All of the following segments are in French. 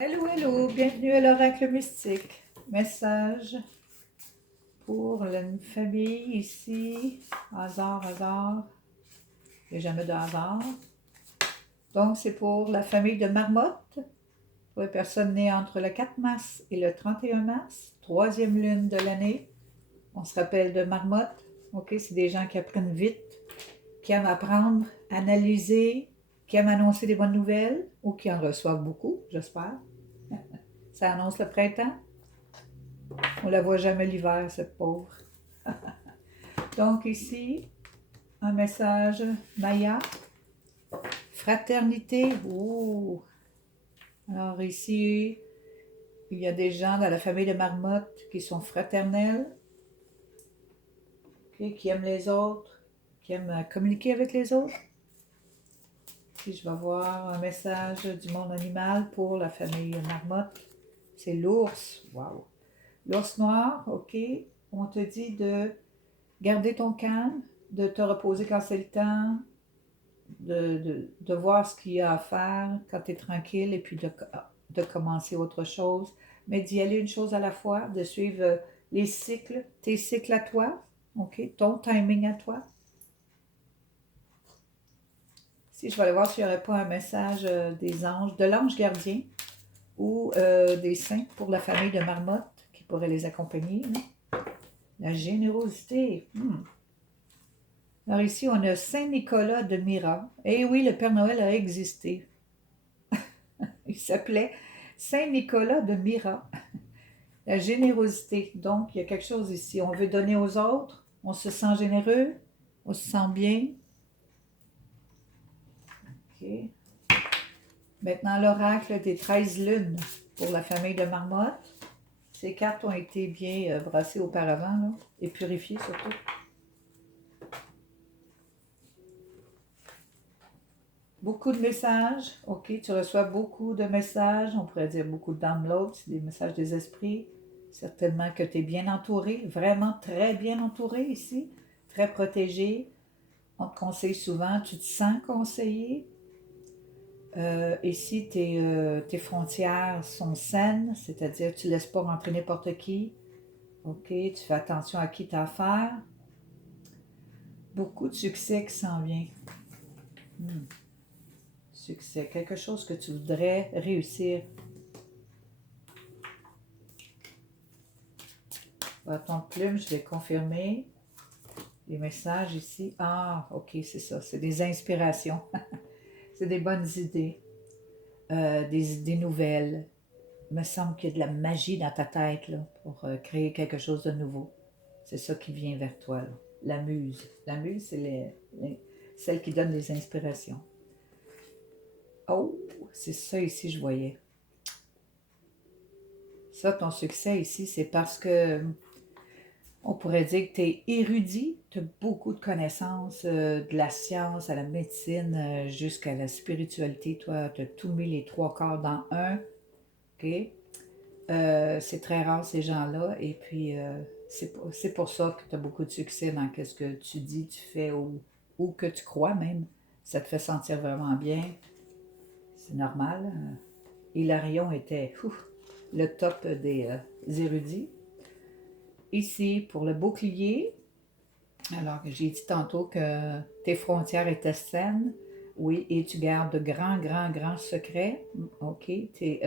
Hello, hello, bienvenue à l'Oracle Mystique. Message pour une famille ici. Hasard, hasard. Il n'y a jamais de hasard. Donc, c'est pour la famille de Marmotte, pour les personnes nées entre le 4 mars et le 31 mars, troisième lune de l'année. On se rappelle de Marmotte. OK, c'est des gens qui apprennent vite, qui aiment apprendre, analyser, qui aiment annoncer des bonnes nouvelles ou qui en reçoivent beaucoup, j'espère. Ça annonce le printemps. On la voit jamais l'hiver, cette pauvre. Donc ici, un message Maya. Fraternité. Oh. Alors ici, il y a des gens dans la famille de Marmotte qui sont fraternels, okay, qui aiment les autres, qui aiment communiquer avec les autres. Ici, je vais voir un message du monde animal pour la famille Marmotte. C'est l'ours. Wow. L'ours noir, OK. On te dit de garder ton calme, de te reposer quand c'est le temps, de voir ce qu'il y a à faire quand tu es tranquille et puis de commencer autre chose. Mais d'y aller une chose à la fois, de suivre les cycles, tes cycles à toi, OK, ton timing à toi. Si je vais aller voir s'il n'y aurait pas un message des anges, de l'ange gardien ou des saints pour la famille de Marmotte qui pourrait les accompagner. Là. La générosité. Alors ici, on a Saint-Nicolas de Myra. Eh oui, le Père Noël a existé. Il s'appelait Saint-Nicolas de Myra. La générosité. Donc, il y a quelque chose ici. On veut donner aux autres. On se sent généreux. On se sent bien. OK. Maintenant, l'oracle des 13 lunes pour la famille de Marmotte. Ces cartes ont été bien brassées auparavant là, et purifiées surtout. Beaucoup de messages. OK, tu reçois beaucoup de messages. On pourrait dire beaucoup de downloads, des messages des esprits. Certainement que tu es bien entouré, vraiment très bien entouré ici, très protégé. On te conseille souvent, tu te sens conseillé. Ici, tes frontières sont saines, c'est-à-dire tu ne laisses pas rentrer n'importe qui. OK, tu fais attention à qui tu as affaire. Beaucoup de succès qui s'en vient. Succès, quelque chose que tu voudrais réussir. Ton plume, je vais confirmer. Les messages ici. Ah, OK, c'est ça. C'est des inspirations. C'est des bonnes idées. Des idées nouvelles. Il me semble qu'il y a de la magie dans ta tête là, pour créer quelque chose de nouveau. C'est ça qui vient vers toi. Là. La muse. La muse, c'est celle qui donne les inspirations. Oh, c'est ça ici, je voyais. Ça, ton succès ici, c'est parce que on pourrait dire que tu es érudit, tu as beaucoup de connaissances, de la science à la médecine jusqu'à la spiritualité. Toi, tu as tout mis les trois quarts dans un. OK? C'est très rare ces gens-là. Et puis, c'est pour ça que tu as beaucoup de succès dans ce que tu dis, tu fais ou que tu crois même. Ça te fait sentir vraiment bien. C'est normal. Hilarion était le top des érudits. Ici, pour le bouclier, alors j'ai dit tantôt que tes frontières étaient saines. Oui, et tu gardes de grands, grands, grands secrets. OK. T'es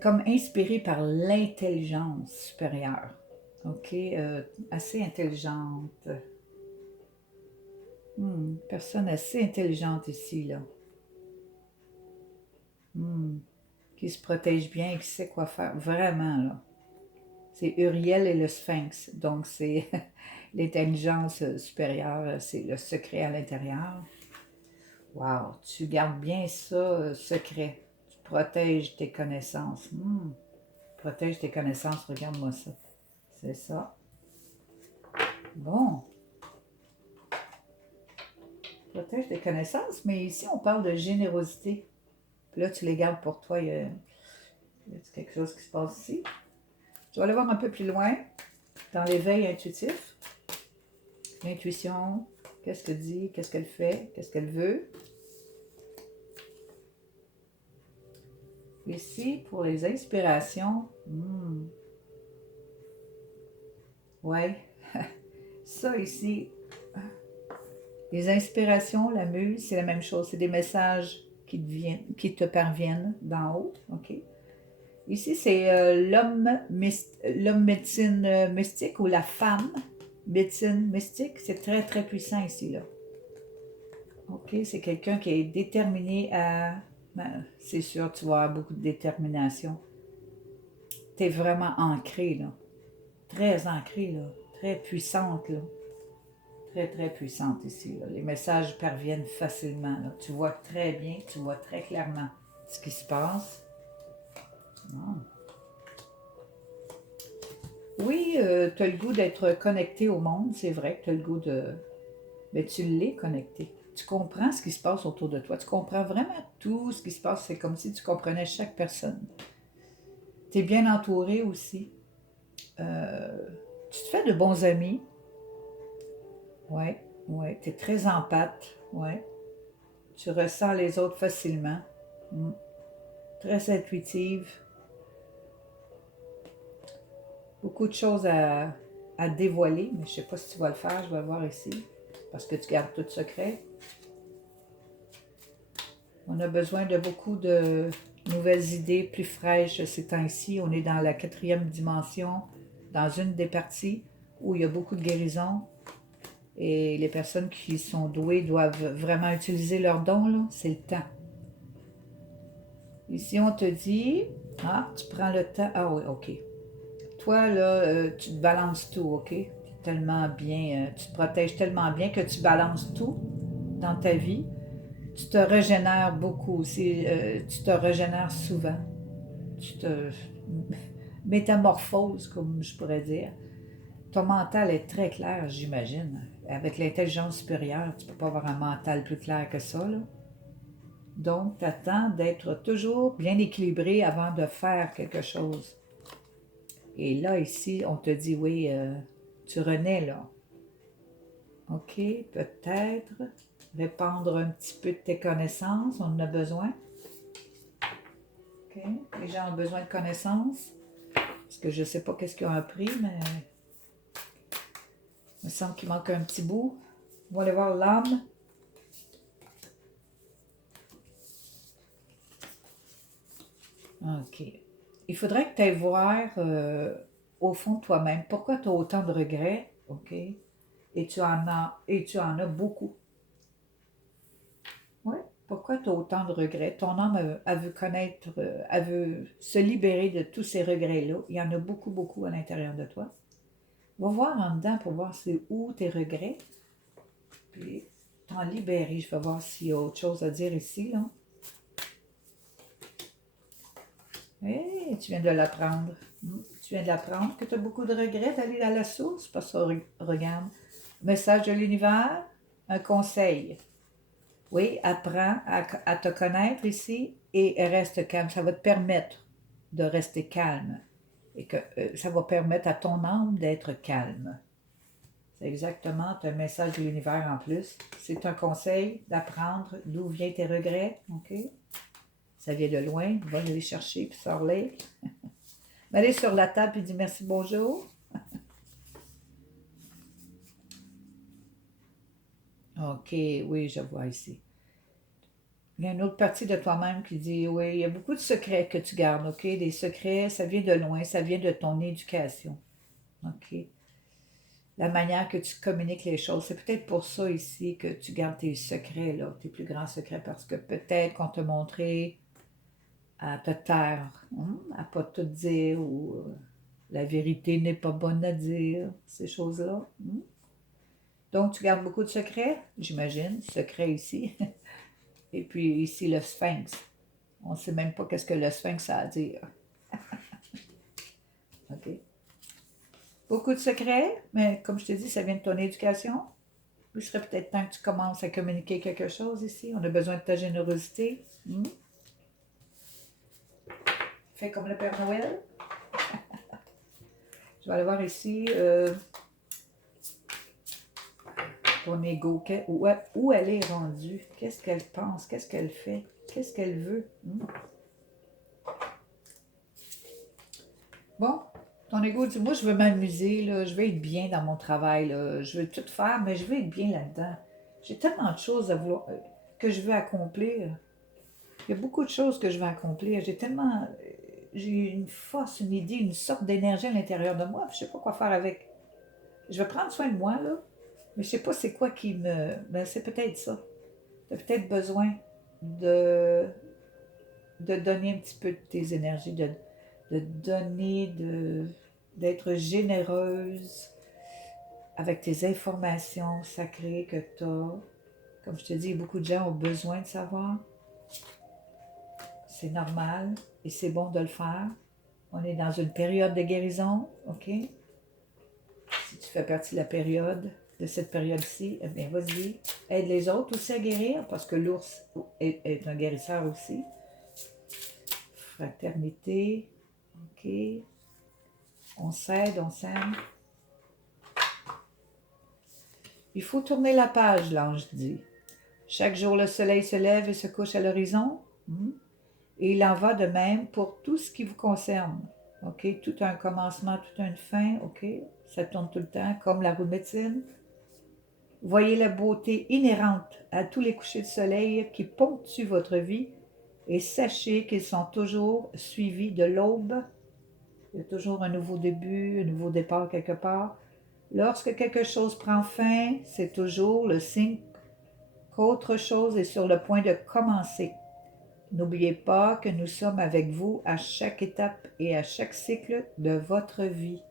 comme inspiré par l'intelligence supérieure. OK. Assez intelligente. Personne assez intelligente ici, là. Hmm. Qui se protège bien et qui sait quoi faire. Vraiment, là. C'est Uriel et le Sphinx. Donc, c'est l'intelligence supérieure, c'est le secret à l'intérieur. Wow, tu gardes bien ça secret. Tu protèges tes connaissances. Protège tes connaissances, regarde-moi ça. C'est ça. Bon, protège tes connaissances, mais ici on parle de générosité. Puis là, tu les gardes pour toi. Y a quelque chose qui se passe ici? Tu vas aller voir un peu plus loin dans l'éveil intuitif. L'intuition, qu'est-ce qu'elle dit, qu'est-ce qu'elle fait, qu'est-ce qu'elle veut. Ici, pour les inspirations, ouais, ça ici, les inspirations, la muse, c'est la même chose. C'est des messages qui te parviennent d'en haut, OK? Ici, c'est l'homme médecine mystique ou la femme médecine mystique. C'est très, très puissant ici, là. OK? C'est quelqu'un qui est déterminé à... Ben, c'est sûr, tu vas avoir beaucoup de détermination. Tu es vraiment ancré, là. Très ancré, là. Très puissante, là. Très, très puissante ici, là. Les messages parviennent facilement, là. Tu vois très bien, tu vois très clairement ce qui se passe. Ah. Oui, tu as le goût d'être connecté au monde, c'est vrai que tu as le goût de... Mais tu l'es connecté. Tu comprends ce qui se passe autour de toi. Tu comprends vraiment tout ce qui se passe. C'est comme si tu comprenais chaque personne. Tu es bien entouré aussi. Euh, Tu te fais de bons amis. Ouais, ouais. Tu es très empathe. Ouais. Tu ressens les autres facilement. Mm. Très intuitive. Beaucoup de choses à dévoiler, mais je ne sais pas si tu vas le faire. Je vais le voir ici. Parce que tu gardes tout secret. On a besoin de beaucoup de nouvelles idées plus fraîches ces temps-ci. On est dans la 4e dimension, dans une des parties où il y a beaucoup de guérison. Et les personnes qui sont douées doivent vraiment utiliser leurs dons, là. C'est le temps. Ici, on te dit, ah, tu prends le temps. Ah oui, OK. Toi, là, tu te balances tout, OK? T'es tellement bien, tu te protèges tellement bien que tu balances tout dans ta vie. Tu te régénères beaucoup aussi, tu te régénères souvent. Tu te métamorphoses, comme je pourrais dire. Ton mental est très clair, j'imagine. Avec l'intelligence supérieure, tu ne peux pas avoir un mental plus clair que ça, là. Donc, tu attends d'être toujours bien équilibré avant de faire quelque chose. Et là, ici, on te dit, oui, tu renais, là. OK, peut-être répandre un petit peu de tes connaissances, on en a besoin. OK, les gens ont besoin de connaissances. Parce que je ne sais pas qu'est-ce qu'ils ont appris, mais il me semble qu'il manque un petit bout. On va aller voir l'âme. OK. Il faudrait que tu ailles voir au fond de toi-même pourquoi tu as autant de regrets, OK? Et tu en as beaucoup. Oui. Pourquoi tu as autant de regrets? Ton âme, elle veut connaître, elle veut se libérer de tous ces regrets-là. Il y en a beaucoup, beaucoup à l'intérieur de toi. Va voir en dedans pour voir c'est où tes regrets. Puis t'en libérer. Je vais voir s'il y a autre chose à dire ici, là. Hey, tu viens de l'apprendre. Tu viens de l'apprendre que tu as beaucoup de regrets d'aller à la source. Parce que regarde. Message de l'univers, un conseil. Oui, apprends à te connaître ici et reste calme. Ça va te permettre de rester calme. Et que ça va permettre à ton âme d'être calme. C'est exactement un message de l'univers en plus. C'est un conseil d'apprendre d'où viennent tes regrets, OK? Ça vient de loin, va les chercher, puis sors-les. Allez sur la table et dis merci, bonjour. OK, oui, je vois ici. Il y a une autre partie de toi-même qui dit, oui, il y a beaucoup de secrets que tu gardes, OK? Des secrets, ça vient de loin, ça vient de ton éducation, OK? La manière que tu communiques les choses, c'est peut-être pour ça ici que tu gardes tes secrets, là, tes plus grands secrets, parce que peut-être qu'on t'a montré à te taire, à pas tout dire, ou la vérité n'est pas bonne à dire, ces choses-là. Donc, tu gardes beaucoup de secrets, j'imagine, secrets ici. Et puis ici, le sphinx. On ne sait même pas qu'est-ce que le sphinx a à dire. OK. Beaucoup de secrets, mais comme je te dis, ça vient de ton éducation. Il serait peut-être temps que tu commences à communiquer quelque chose ici. On a besoin de ta générosité. Fais comme le Père Noël. Je vais aller voir ici ton ego. Où elle est rendue. Qu'est-ce qu'elle pense? Qu'est-ce qu'elle fait? Qu'est-ce qu'elle veut? Bon, ton ego dit, moi, je veux m'amuser, là, je veux être bien dans mon travail, là, je veux tout faire, mais je veux être bien là-dedans. J'ai tellement de choses que je veux accomplir. Il y a beaucoup de choses que je veux accomplir. J'ai une force, une idée, une sorte d'énergie à l'intérieur de moi, puis je sais pas quoi faire avec. Je vais prendre soin de moi, là, mais je sais pas c'est quoi qui me... Ben, c'est peut-être ça. Tu as peut-être besoin de, de donner un petit peu de tes énergies, de donner, d'être généreuse avec tes informations sacrées que tu as. Comme je te dis, beaucoup de gens ont besoin de savoir. C'est normal et c'est bon de le faire. On est dans une période de guérison, OK? Si tu fais partie de cette période-ci, eh bien, vas-y, aide les autres aussi à guérir, parce que l'ours est un guérisseur aussi. Fraternité, OK? On s'aide, on s'aime. Il faut tourner la page, l'ange dit. Chaque jour, le soleil se lève et se couche à l'horizon. Et il en va de même pour tout ce qui vous concerne. OK? Tout a un commencement, tout a une fin. OK? Ça tourne tout le temps, comme la roue de médecine. Voyez la beauté inhérente à tous les couchers de soleil qui ponctuent votre vie et sachez qu'ils sont toujours suivis de l'aube. Il y a toujours un nouveau début, un nouveau départ quelque part. Lorsque quelque chose prend fin, c'est toujours le signe qu'autre chose est sur le point de commencer. N'oubliez pas que nous sommes avec vous à chaque étape et à chaque cycle de votre vie.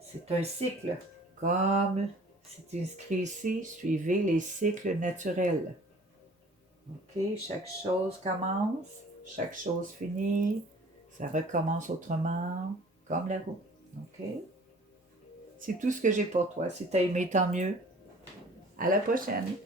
C'est un cycle, comme c'est inscrit ici, suivez les cycles naturels. OK, chaque chose commence, chaque chose finit, ça recommence autrement, comme la roue. OK? C'est tout ce que j'ai pour toi. Si tu as aimé, tant mieux. À la prochaine!